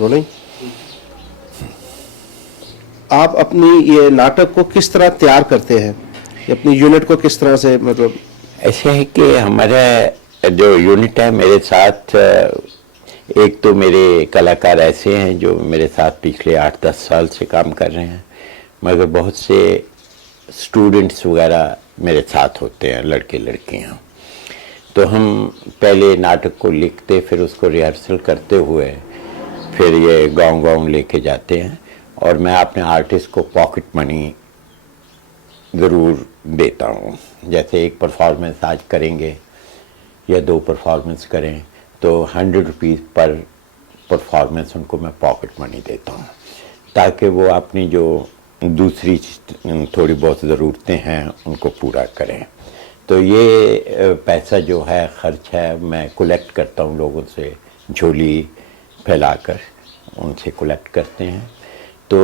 Rolling. आप अपनी ये नाटक को किस तरह तैयार करते हैं, अपनी यूनिट को किस तरह से, मतलब? ऐसे है कि हमारा जो यूनिट है मेरे साथ, एक तो मेरे कलाकार ऐसे हैं जो मेरे साथ पिछले 8-10 साल से काम कर रहे हैं, मगर बहुत से स्टूडेंट्स वगैरह मेरे साथ होते हैं, लड़के लड़कियां। तो हम पहले नाटक को लिखते, फिर उसको रिहर्सल करते हुए फिर ये गांव-गांव लेके जाते हैं, और मैं अपने आर्टिस्ट को पॉकेट मनी ज़रूर देता हूँ। जैसे एक परफॉर्मेंस आज करेंगे या 2 परफॉर्मेंस करें तो 100 रुपीज़ पर परफॉर्मेंस उनको मैं पॉकेट मनी देता हूँ, ताकि वो अपनी जो दूसरी थोड़ी बहुत ज़रूरतें हैं उनको पूरा करें। तो ये पैसा जो है, खर्च है, मैं कलेक्ट करता हूँ लोगों से, झोली फैलाकर उनसे कलेक्ट करते हैं। तो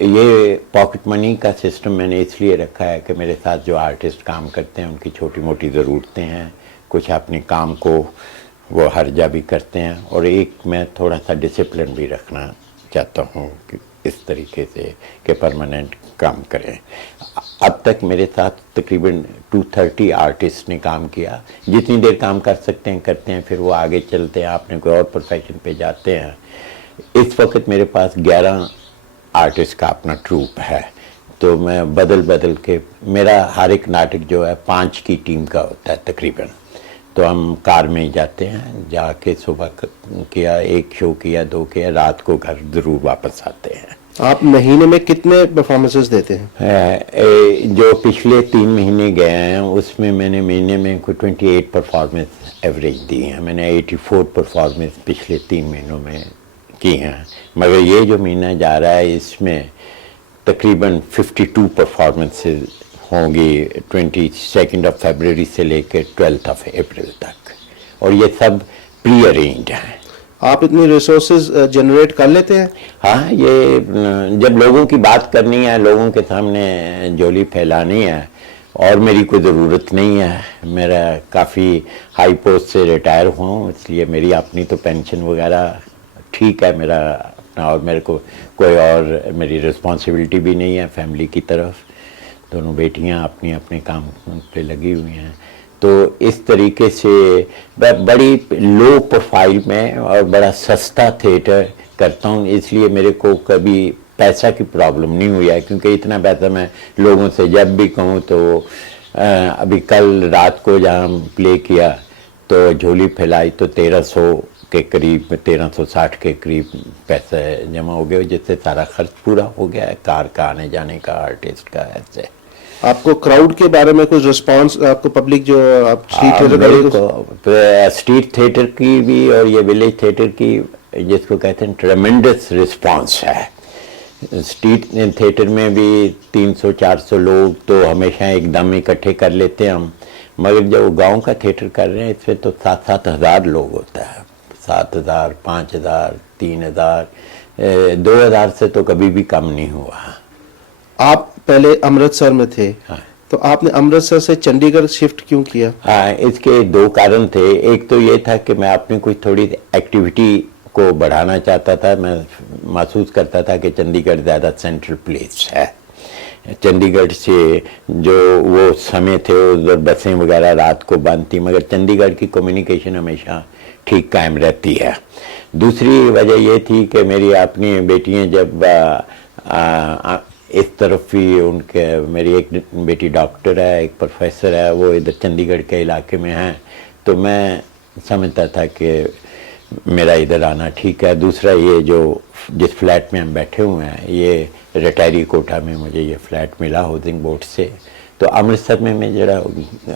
ये पॉकेट मनी का सिस्टम मैंने इसलिए रखा है कि मेरे साथ जो आर्टिस्ट काम करते हैं उनकी छोटी मोटी ज़रूरतें हैं, कुछ अपने काम को वो हर्जा भी करते हैं, और एक मैं थोड़ा सा डिसिप्लिन भी रखना चाहता हूँ कि इस तरीके से कि परमानेंट काम करें। अब तक मेरे साथ तकरीबन 230 आर्टिस्ट ने काम किया। जितनी देर काम कर सकते हैं करते हैं, फिर वो आगे चलते हैं, अपने कोई और प्रोफेशन पे जाते हैं। इस वक्त मेरे पास 11 आर्टिस्ट का अपना ट्रूप है, तो मैं बदल बदल के, मेरा हर एक नाटक जो है 5 की टीम का होता है तकरीबन। तो हम कार में ही जाते हैं, जाके सुबह किया, 1 शो किया, 2 किया, रात को घर ज़रूर वापस आते हैं। आप महीने में कितने परफॉर्मेंसेस देते हैं? जो पिछले 3 महीने गए हैं उसमें मैंने महीने में कोई 28 परफॉर्मेंस एवरेज दी है। मैंने 84 परफॉर्मेंस पिछले 3 महीनों में की हैं, मगर ये जो महीना जा रहा है इसमें तकरीबन 52 परफॉर्मेंसेस होंगी 22 फरवरी से लेकर 12 अप्रैल तक, और ये सब प्री अरेंज्ड हैं। आप इतनी रिसोर्सेज जनरेट कर लेते हैं? हाँ, ये जब लोगों की बात करनी है, लोगों के सामने झोली फैलानी है, और मेरी कोई ज़रूरत नहीं है, मेरा काफ़ी हाई पोस्ट से रिटायर हुआ हूँ, इसलिए मेरी अपनी तो पेंशन वगैरह ठीक है मेरा अपना, और मेरे को कोई और मेरी रिस्पॉन्सिबिलिटी भी नहीं है फैमिली की तरफ। दोनों बेटियां अपनी अपने काम पे लगी हुई हैं। तो इस तरीके से मैं बड़ी लो प्रोफाइल में और बड़ा सस्ता थिएटर करता हूँ, इसलिए मेरे को कभी पैसा की प्रॉब्लम नहीं हुई है, क्योंकि इतना पैसा मैं लोगों से जब भी कहूँ तो अभी कल रात को जहाँ प्ले किया तो झोली फैलाई तो 1300 के करीब, 1360 के करीब पैसा जमा हो गया, जिससे सारा खर्च पूरा हो गया है, कार का आने जाने का, आर्टिस्ट का। ऐसे आपको क्राउड के बारे में कुछ रिस्पांस, आपको पब्लिक जो आप स्ट्रीट थिएटर की भी और ये विलेज थिएटर की, जिसको कहते हैं, ट्रेमेंडस रिस्पांस है। स्ट्रीट थिएटर में भी 300-400 लोग तो हमेशा एकदम इकट्ठे कर लेते हैं हम, मगर जब गांव का थिएटर कर रहे हैं इसमें तो 7-7 हज़ार लोग होता है, 7,000, 5,000, 3,000, 2,000 से तो कभी भी कम नहीं हुआ। आप पहले अमृतसर में थे, हाँ। तो आपने अमृतसर से चंडीगढ़ शिफ्ट क्यों किया? हाँ, इसके 2 कारण थे। एक तो ये था कि मैं अपनी कुछ थोड़ी एक्टिविटी को बढ़ाना चाहता था। मैं महसूस करता था कि चंडीगढ़ ज़्यादा सेंट्रल प्लेस है। चंडीगढ़ से जो वो समय थे उधर बसें वगैरह रात को बंद थी, मगर चंडीगढ़ की कम्युनिकेशन हमेशा ठीक कायम रहती है। दूसरी वजह ये थी कि मेरी अपनी बेटियां जब इस तरफ भी उनके, मेरी एक बेटी डॉक्टर है, एक प्रोफेसर है, वो इधर चंडीगढ़ के इलाके में हैं, तो मैं समझता था कि मेरा इधर आना ठीक है। दूसरा, ये जो जिस फ्लैट में हम बैठे हुए हैं, ये रिटायरी कोटा में मुझे ये फ्लैट मिला हाउसिंग बोर्ड से। तो अमृतसर में मैं जरा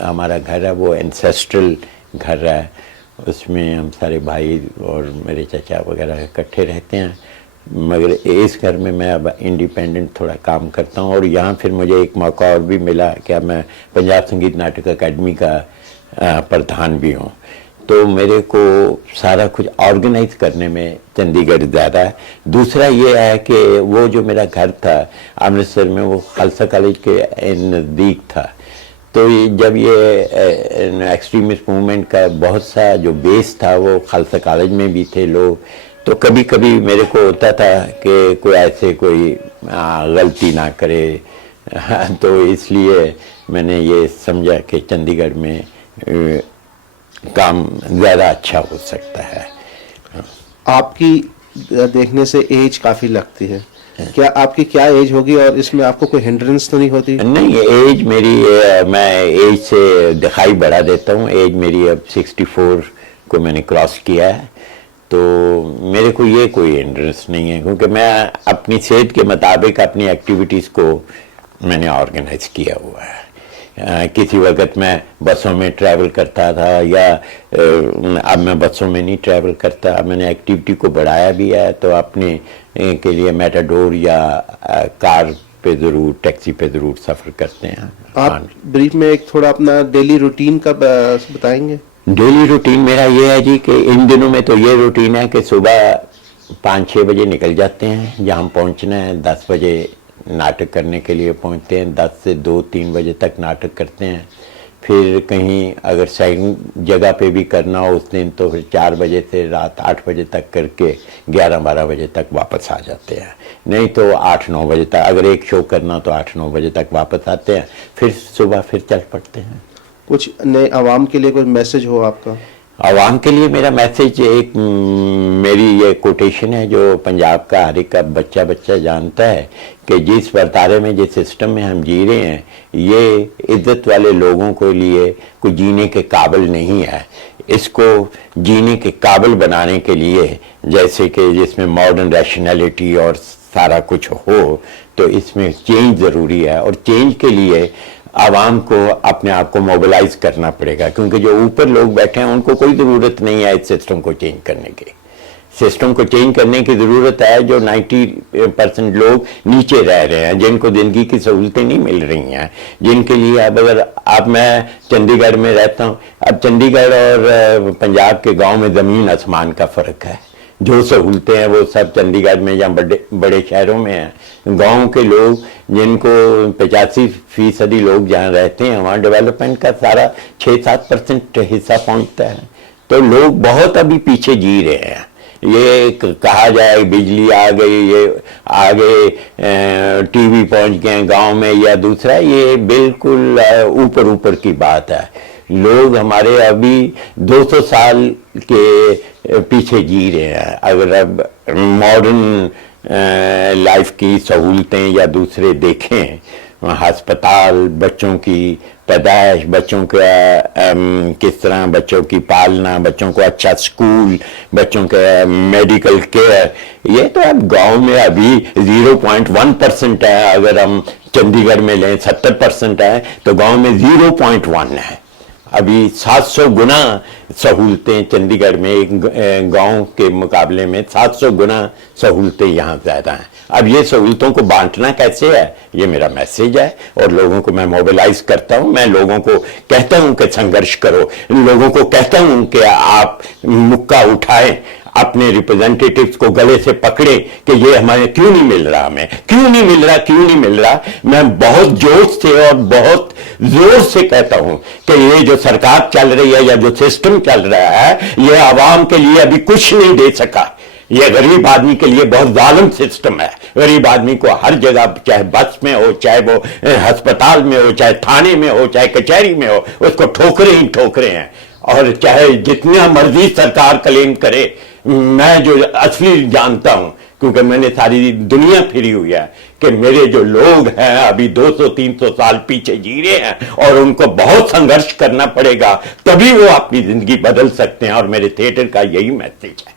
हमारा घर है वो एंसेस्ट्रल घर है, उसमें हम सारे भाई और मेरे चाचा वगैरह इकट्ठे रहते हैं, मगर इस घर में मैं अब इंडिपेंडेंट थोड़ा काम करता हूँ। और यहाँ फिर मुझे एक मौका और भी मिला कि मैं पंजाब संगीत नाटक अकेडमी का प्रधान भी हूँ, तो मेरे को सारा कुछ ऑर्गेनाइज करने में चंडीगढ़ ज़्यादा है। दूसरा ये है कि वो जो मेरा घर था अमृतसर में, वो खालसा कॉलेज के नज़दीक था, तो जब ये एक्सट्रीमिस्ट मूवमेंट का बहुत सा जो बेस था वो खालसा कॉलेज में भी थे लोग, तो कभी कभी मेरे को होता था कि कोई ऐसे कोई गलती ना करे। तो इसलिए मैंने ये समझा कि चंडीगढ़ में काम ज़्यादा अच्छा हो सकता है। आपकी देखने से एज काफी लगती है, क्या आपकी क्या एज होगी और इसमें आपको कोई हिंड्रेंस तो नहीं होती? नहीं, एज मेरी मैं एज से दिखाई बढ़ा देता हूँ। एज मेरी अब 64 को मैंने क्रॉस किया है, तो मेरे को ये कोई इंटरेस्ट नहीं है, क्योंकि मैं अपनी सेहत के मुताबिक अपनी एक्टिविटीज़ को मैंने ऑर्गेनाइज किया हुआ है। किसी वक्त मैं बसों में ट्रैवल करता था, या अब मैं बसों में नहीं ट्रैवल करता। मैंने एक्टिविटी को बढ़ाया भी है, तो अपने के लिए मेटाडोर या कार पे ज़रूर, टैक्सी पे ज़रूर सफ़र करते हैं। आप ब्रीफ में एक थोड़ा अपना डेली रूटीन का बताएंगे? डेली रूटीन मेरा ये है जी कि इन दिनों में तो ये रूटीन है कि सुबह 5-6 बजे निकल जाते हैं, जहाँ पहुँचना है 10 बजे नाटक करने के लिए पहुँचते हैं। 10 से 2-3 बजे तक नाटक करते हैं। फिर कहीं अगर सही जगह पे भी करना हो उस दिन, तो फिर 4 बजे से रात 8 बजे तक करके 11-12 बजे तक वापस आ जाते हैं। नहीं तो 8-9 बजे तक, अगर एक शो करना तो 8-9 बजे तक वापस आते हैं, फिर सुबह फिर चल पड़ते हैं। कुछ नए आवाम के लिए कोई मैसेज हो आपका? आवाम के लिए मेरा मैसेज एक मेरी ये कोटेशन है जो पंजाब का हर एक बच्चा जानता है कि जिस वर्तारे में, जिस सिस्टम में हम जी रहे हैं, ये इज्जत वाले लोगों के लिए कोई जीने के काबिल नहीं है। इसको जीने के काबिल बनाने के लिए, जैसे कि जिसमें मॉडर्न रैशनैलिटी और सारा कुछ हो, तो इसमें चेंज ज़रूरी है। और चेंज के लिए आवाम को अपने आप को मोबिलाइज करना पड़ेगा, क्योंकि जो ऊपर लोग बैठे हैं उनको कोई ज़रूरत नहीं है इस सिस्टम को चेंज करने की। सिस्टम को चेंज करने की ज़रूरत है जो 90% लोग नीचे रह रहे हैं, जिनको ज़िंदगी की सहूलतें नहीं मिल रही हैं, जिनके लिए अब मैं चंडीगढ़ में रहता हूँ। अब चंडीगढ़ और पंजाब के गाँव में ज़मीन आसमान का फ़र्क है। जो सहूलतें हैं वो सब चंडीगढ़ में या बड़े शहरों में हैं। गांव के लोग, जिनको 85% लोग जहाँ रहते हैं, वहाँ डेवलपमेंट का सारा 6-7% हिस्सा पहुँचता है। तो लोग बहुत अभी पीछे जी रहे हैं। ये कहा जाए बिजली आ गई, ये आ गए, टीवी पहुँच गए गांव में या दूसरा, ये बिल्कुल ऊपर की बात है। लोग हमारे अभी 200 साल के पीछे जी रहे हैं। अगर अब मॉडर्न लाइफ की सहूलतें या दूसरे देखें, अस्पताल, बच्चों की पैदाइश, बच्चों का किस तरह बच्चों की पालना, बच्चों को अच्छा स्कूल, बच्चों का मेडिकल केयर, ये तो अब गांव में अभी 0.1% है। अगर हम चंडीगढ़ में लें 70% है, तो गांव में 0.1 है। अभी 700 गुना सहूलतें चंडीगढ़ में एक गांव के मुकाबले में 700 गुना सहूलतें यहाँ ज़्यादा हैं। अब ये सहूलतों को बांटना कैसे है, ये मेरा मैसेज है, और लोगों को मैं मोबिलाइज करता हूँ। मैं लोगों को कहता हूँ कि संघर्ष करो, लोगों को कहता हूँ कि आप मुक्का उठाएं, अपने रिप्रेजेंटेटिव्स को गले से पकड़े कि ये हमारे क्यों नहीं मिल रहा, हमें क्यों नहीं मिल रहा। मैं बहुत जोश से और बहुत जोर से कहता हूं कि ये जो सरकार चल रही है या जो सिस्टम चल रहा है, ये आवाम के लिए अभी कुछ नहीं दे सका। ये गरीब आदमी के लिए बहुत जालिम सिस्टम है। गरीब आदमी को हर जगह, चाहे बस में हो, चाहे वो अस्पताल में हो, चाहे थाने में हो, चाहे कचहरी में हो, उसको ठोकरे ही ठोकरे हैं। और चाहे जितना मर्जी सरकार क्लेम करे, मैं जो असली जानता हूं, क्योंकि मैंने सारी दुनिया फिरी हुई है, कि मेरे जो लोग हैं अभी 200-300 साल पीछे जी रहे हैं, और उनको बहुत संघर्ष करना पड़ेगा, तभी वो अपनी जिंदगी बदल सकते हैं। और मेरे थिएटर का यही मैसेज है।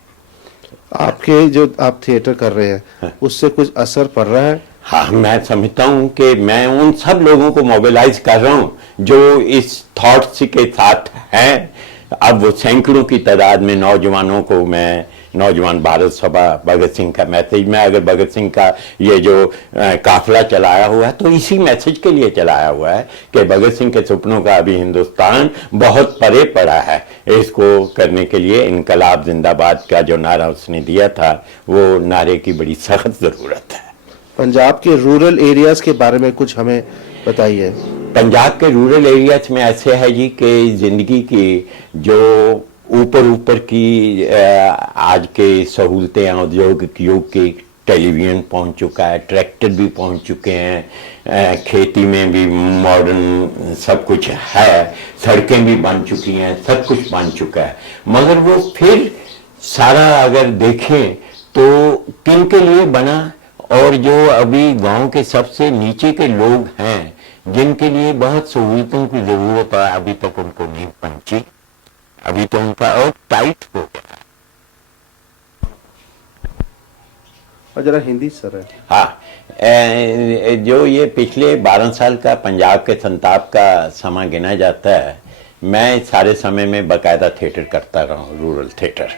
आपके जो आप थिएटर कर रहे हैं, उससे कुछ असर पड़ रहा है? हाँ, मैं समझता हूँ कि मैं उन सब लोगों को मोबिलाइज कर रहा हूँ जो इस थॉट्स के साथ हैं। अब वो सैकड़ों की तादाद में नौजवानों को मैं, नौजवान भारत सभा, भगत सिंह का मैसेज, मैं अगर भगत सिंह का ये जो काफिला चलाया हुआ है, तो इसी मैसेज के लिए चलाया हुआ है कि भगत सिंह के सपनों का अभी हिंदुस्तान बहुत परे पड़ा है। इसको करने के लिए इनकलाब जिंदाबाद का जो नारा उसने दिया था, वो नारे की बड़ी सख्त ज़रूरत है। पंजाब के रूरल एरियाज के बारे में कुछ हमें बताइए। पंजाब के रूरल एरियाज में ऐसे है जी कि ज़िंदगी की जो ऊपर ऊपर की आज के सहूलतें औद्योगिक युग के, टेलीविजन पहुंच चुका है, ट्रैक्टर भी पहुंच चुके हैं, खेती में भी मॉडर्न सब कुछ है, सड़कें भी बन चुकी हैं, सब कुछ बन चुका है। मगर वो फिर सारा अगर देखें तो किन के लिए बना, और जो अभी गांव के सबसे नीचे के लोग हैं जिनके लिए बहुत सहूलतों की जरूरत है, अभी तक उनको नहीं पहुंची, अभी तो उनका और टाइट हो गया। और जरा हिंदी सर है। हाँ, जो ये पिछले 12 साल का पंजाब के संताप का समा गिना जाता है, मैं सारे समय में बाकायदा थिएटर करता रहा हूँ, रूरल थिएटर।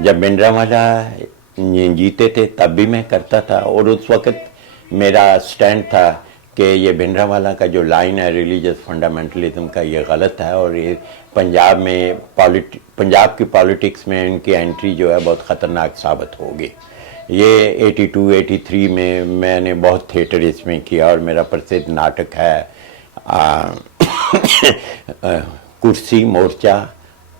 जब भिंडरांवाला जीते थे तब भी मैं करता था, और उस वक्त मेरा स्टैंड था कि ये भिंडरांवाला का जो लाइन है रिलीजियस फंडामेंटलिज्म का, ये गलत है, और ये पंजाब में पंजाब की पॉलिटिक्स में इनकी एंट्री जो है बहुत ख़तरनाक साबित होगी। ये 82-83 में मैंने बहुत थिएटर इसमें किया, और मेरा प्रसिद्ध नाटक है कुर्सी मोर्चा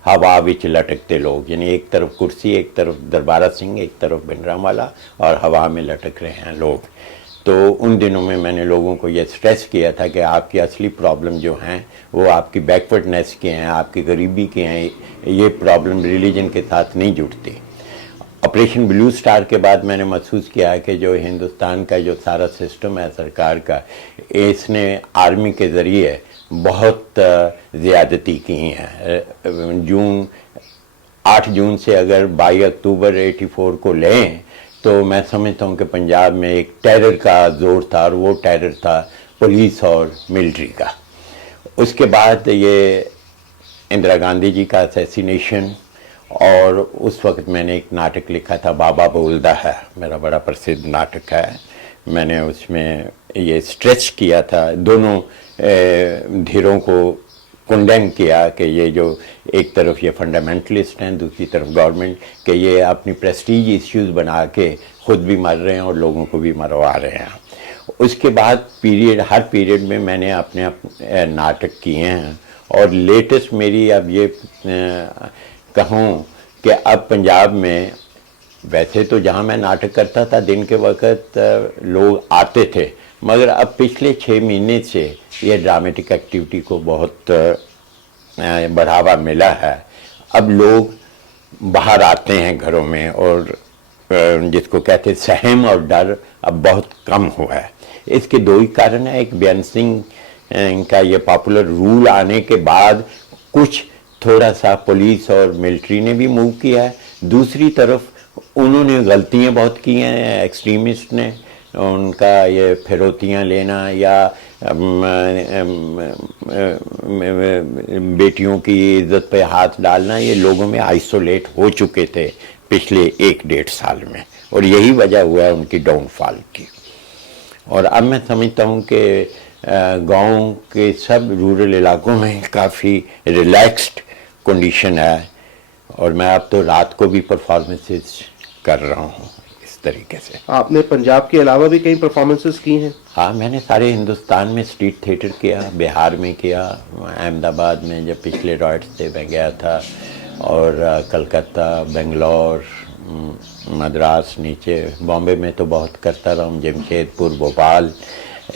हवा विच लटकते लोग, यानी एक तरफ कुर्सी, एक तरफ दरबारा सिंह, एक तरफ भिंडरांवाला, और हवा में लटक रहे हैं लोग। तो उन दिनों में मैंने लोगों को ये स्ट्रेस किया था कि आपकी असली प्रॉब्लम जो हैं वो आपकी बैकवर्डनेस के हैं, आपकी गरीबी के हैं, ये प्रॉब्लम रिलीजन के साथ नहीं जुड़ती। ऑपरेशन ब्लू स्टार के बाद मैंने महसूस किया है कि जो हिंदुस्तान का जो सारा सिस्टम है सरकार का, इसने आर्मी के ज़रिए बहुत ज़्यादती की है। 8 जून से अगर 22 अक्टूबर 84 को लें तो मैं समझता हूँ कि पंजाब में एक टेरर का जोर था, और वो टेरर था पुलिस और मिलिट्री का। उसके बाद ये इंदिरा गांधी जी का असैसिनेशन, और उस वक्त मैंने एक नाटक लिखा था बाबा बोलदा है, मेरा बड़ा प्रसिद्ध नाटक है। मैंने उसमें ये स्ट्रेच किया था, दोनों धीरों को कंडेम किया कि ये जो एक तरफ ये फंडामेंटलिस्ट हैं, दूसरी तरफ गवर्नमेंट, कि ये अपनी प्रेस्टीज इश्यूज बना के खुद भी मर रहे हैं और लोगों को भी मरवा रहे हैं। उसके बाद हर पीरियड में मैंने अपने नाटक किए हैं, और लेटेस्ट मेरी अब ये कहूँ कि अब पंजाब में, वैसे तो जहाँ मैं नाटक करता था दिन के वक्त लोग आते थे, मगर अब पिछले 6 महीने से ये ड्रामेटिक एक्टिविटी को बहुत बढ़ावा मिला है। अब लोग बाहर आते हैं घरों में, और जिसको कहते हैं सहम और डर अब बहुत कम हुआ है। इसके 2 ही कारण है। एक बेअंत सिंह का ये पॉपुलर रूल आने के बाद कुछ थोड़ा सा पुलिस और मिलिट्री ने भी मूव किया है, दूसरी तरफ उन्होंने गलतियां बहुत की हैं एक्सट्रीमिस्ट ने, उनका ये फिरौतियाँ लेना या बेटियों की इज्जत पे हाथ डालना, ये लोगों में आइसोलेट हो चुके थे पिछले 1-1.5 साल में, और यही वजह हुआ है उनकी डाउनफॉल की। और अब मैं समझता हूँ कि गांव के सब रूरल इलाकों में काफ़ी रिलैक्स्ड कंडीशन है, और मैं अब तो रात को भी परफॉर्मेंसेस कर रहा हूँ इस तरीके से। आपने पंजाब के अलावा भी कई परफॉर्मेंसेस की हैं? हाँ, मैंने सारे हिंदुस्तान में स्ट्रीट थिएटर किया, बिहार में किया, अहमदाबाद में जब पिछले रॉयट्स थे मैं गया था, और कलकत्ता, बेंगलोर, मद्रास, नीचे बॉम्बे में तो बहुत करता रहा हूँ, जमशेदपुर, भोपाल,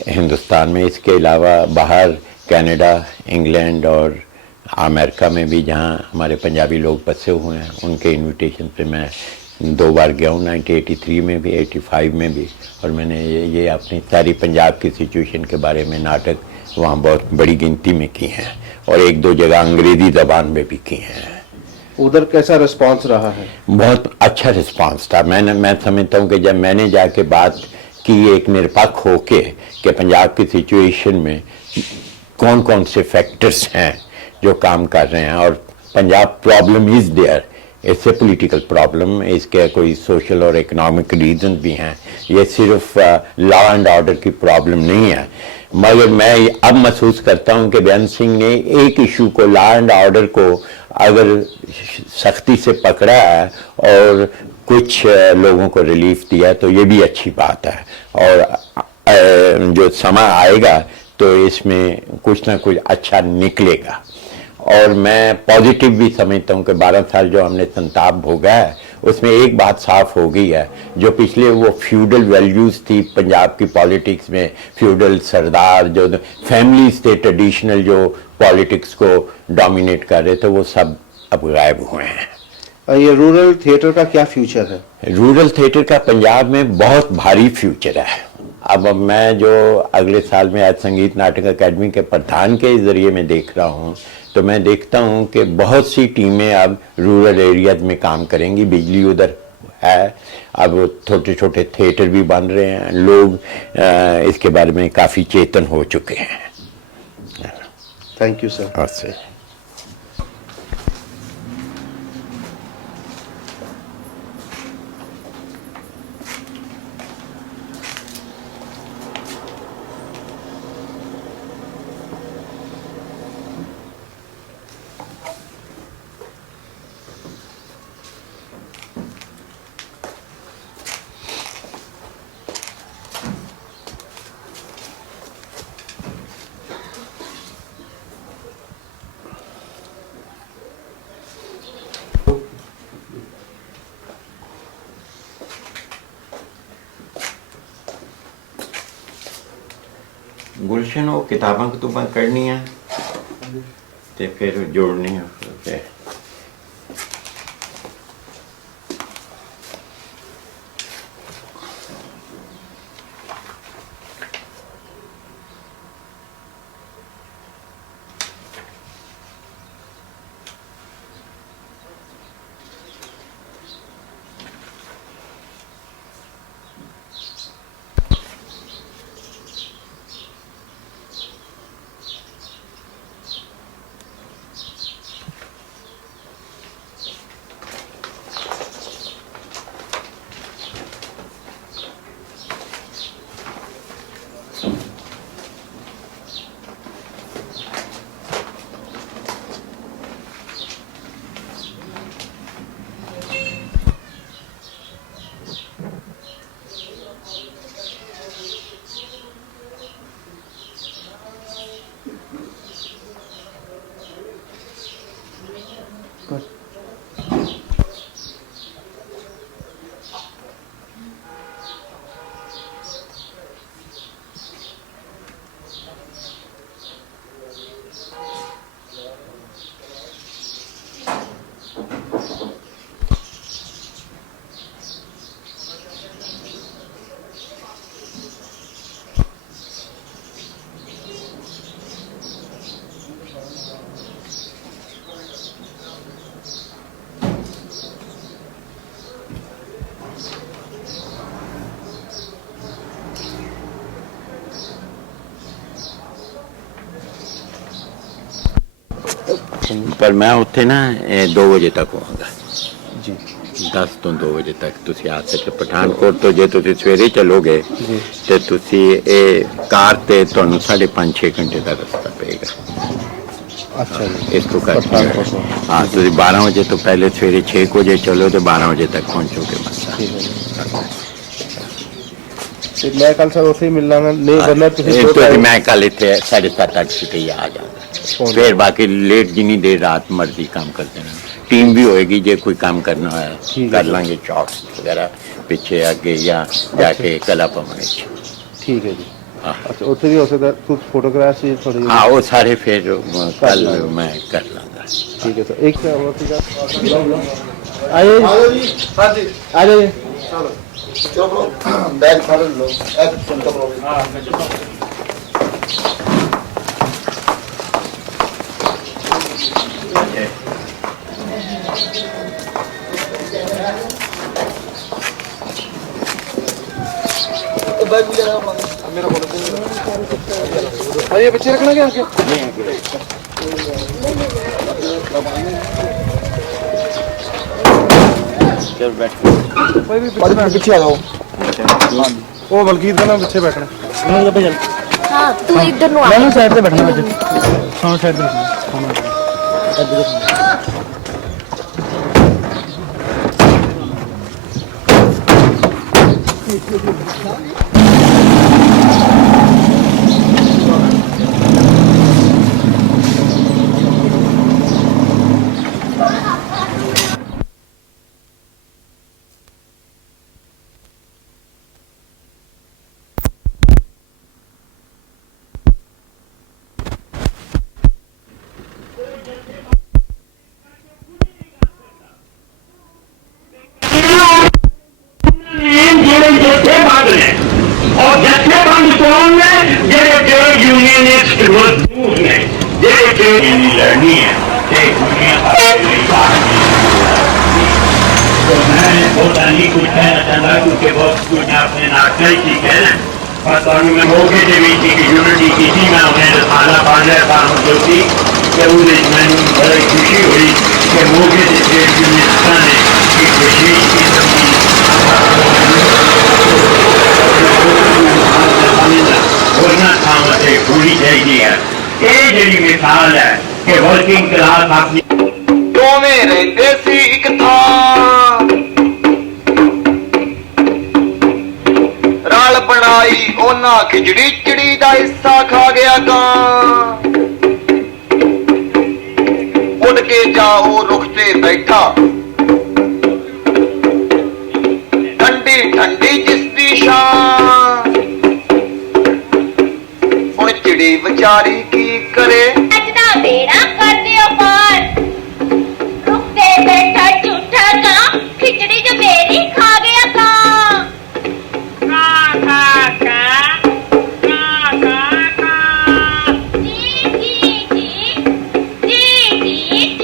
हिंदुस्तान में। इसके अलावा बाहर कनाडा, इंग्लैंड और अमेरिका में भी जहाँ हमारे पंजाबी लोग बसे हुए हैं, उनके इनविटेशन पे मैं 2 बार गया हूँ, 1983 में भी, 85 में भी। और मैंने ये अपनी सारी पंजाब की सिचुएशन के बारे में नाटक वहाँ बहुत बड़ी गिनती में की हैं, और 1-2 जगह अंग्रेजी ज़बान में भी की हैं। उधर कैसा रिस्पांस रहा है? बहुत अच्छा रिस्पांस था। मैं समझता हूँ कि जब मैंने जाके बात की एक निरपेक्ष होके कि पंजाब की सिचुएशन में कौन कौन से फैक्टर्स हैं जो काम कर रहे हैं, और पंजाब प्रॉब्लम इज़ देयर, इससे पॉलिटिकल प्रॉब्लम, इसके कोई सोशल और इकोनॉमिक रीजन भी हैं, ये सिर्फ लॉ एंड ऑर्डर की प्रॉब्लम नहीं है। मगर मैं अब महसूस करता हूं कि बेअंत सिंह ने एक इशू को, लॉ एंड ऑर्डर को अगर सख्ती से पकड़ा है और कुछ लोगों को रिलीफ दिया तो ये भी अच्छी बात है, और जो समय आएगा तो इसमें कुछ ना कुछ अच्छा निकलेगा। और मैं पॉजिटिव भी समझता हूँ कि 12 साल जो हमने संताप भोगा है उसमें एक बात साफ हो गई है, जो पिछले वो फ्यूडल वैल्यूज़ थी पंजाब की पॉलिटिक्स में, फ्यूडल सरदार जो फैमिली से ट्रेडिशनल जो पॉलिटिक्स को डोमिनेट कर रहे थे, वो सब अब गायब हुए हैं। ये रूरल थिएटर का क्या फ्यूचर है? रूरल थिएटर का पंजाब में बहुत भारी फ्यूचर है। अब मैं जो अगले साल में आज संगीत नाटक अकेडमी के प्रधान के जरिए में देख रहा हूँ, तो मैं देखता हूँ कि बहुत सी टीमें अब रूरल एरियाज में काम करेंगी। बिजली उधर है, अब छोटे छोटे थिएटर भी बन रहे हैं, लोग इसके बारे में काफ़ी चेतन हो चुके हैं। Thank you sir. अच्छा। गुलशन वो किताबां कुतुबां करनी है ते फिर जोड़नी है ते पर मैं उत्थे ना 2 ਵਜੇ तक ਹੋਵਾਂਗਾ जी। 10 ਤੋਂ 2 ਵਜੇ तक ਤੁਸੀਂ ਆ ਸਕਦੇ। ਪਠਾਨਕੋਟ ਤੋਂ ਜੇ ਤੁਸੀਂ ਸਵੇਰੇ ਚੱਲੋਗੇ ਤੇ ਤੁਸੀਂ ਇਹ ਕਾਰ ਤੇ ਤੁਹਾਨੂੰ 5.5-6 ਘੰਟੇ ਦਾ ਰਸਤਾ ਪਏਗਾ। अच्छा जी। ਇਸ ਤੋਂ ਘੱਟ पठानकोट से। हाँ, ਤੁਸੀਂ 12 ਵਜੇ ਤੋਂ ਪਹਿਲੇ ਸਵੇਰੇ 6 ਵਜੇ ਚੱਲੋ ਤੇ 12 ਵਜੇ तक ਪਹੁੰਚੋਗੇ बस। ठीक है जी। ਤੇ ਮੈਂ ਕੱਲ ਸਰ ਉੱਥੇ ਹੀ ਮਿਲਣਾ ਨਹੀਂ ਵਰਨਾ ਤੁਸੀਂ मैं कल इतने 7:30-8 बजे आ जाऊंगा। फिर बाकी लेट जिनी देर रात मर्जी काम करते हैं। टीम भी होएगी, जे कोई काम करना है कर लेंगे, शॉट्स वगैरह पीछे आगे या जाके कला पवने। ठीक है जी। हाँ। अच्छा, उत्थे भी हो सकता कुछ फोटोग्राफ्स ही थोड़ी। हाँ, वो सारे फिर कल मैं कर लूँगा। ठीक है सर। एक आइए हाँ जी, आ जाइए। चलो बैग सारे लो, एक चिंता करो। ये बच्चे रखना क्या आगे? चल बैठ। पीछे आ जाओ। वो बल्कि इधर ना पीछे बैठना। हाँ, तू इधर नु आ। मैं साइड पे बैठना है। हाँ, साइड पे बैठना। जथेबंद ने और जथेबंद कौन ने जेडे ट्रेड यूनियनिस्ट मजदूर ने जेडे ट्रेड यूनियन लड़नी है तो मैं बहुत नहीं कुछ कहना चाहता क्योंकि बहुत कुछ आपने नाटक ही कहना और ਤੁਹਾਨੂੰ ਮੈਂ ਮੌਕੇ ਦੇ ਵਿੱਚ ਇੱਕ ਯੂਨਿਟੀ ਕੀਤੀ ਮੈਂ ਉਹਨੇ ਰਸਾਲਾ ਪੜ੍ਹ ਲਿਆ ਕਾਨੂੰਨ ਜੋਤੀ ਤੇ ਉਹਦੇ ਮੈਨੂੰ ਬੜੀ ਖੁਸ਼ੀ ਹੋਈ ਕਿ ਮੌਕੇ ਦੇ ਟ੍ਰੇਡ ਯੂਨੀਅਨਿਸਟਾਂ ਨੇ ਇੱਕ ਵਿਸ਼ੇਸ਼ ਕਿਸਮ ਦੀ ਉਹਨਾਂ ਥਾਵਾਂ ਤੇ ਹੋਣੀ ਚਾਹੀਦੀ ਹੈ ਇਹ ਜਿਹੜੀ ਮਿਸਾਲ ਹੈ ਕਿ ਵਰਕਿੰਗ ਕਲਾਸ ਆਪਣੀ ਦੋਵੇਂ ਰਹਿੰਦੇ ਸੀ ਇੱਕ ਥਾਂ ਰਲ ਬਣਾਈ ਉਹਨਾਂ ਖਿਚੜੀ ਚਿੜੀ ਦਾ ਹਿੱਸਾ ਖਾ ਗਿਆ ਕਾਂ ਉੱਡ ਕੇ ਜਾਓ ਰੁੱਖ ਤੇ ਬੈਠਾ ਠੰਡੀ ਠੰਡੀ ਜਿਸ ਦੀ ਛਾਂ ਹੁਣ ਚਿੜੀ ਵਿਚਾਰੀ ਕੀ ਕਰੇ ਅੱਜ ਦਾ ਬੇੜਾ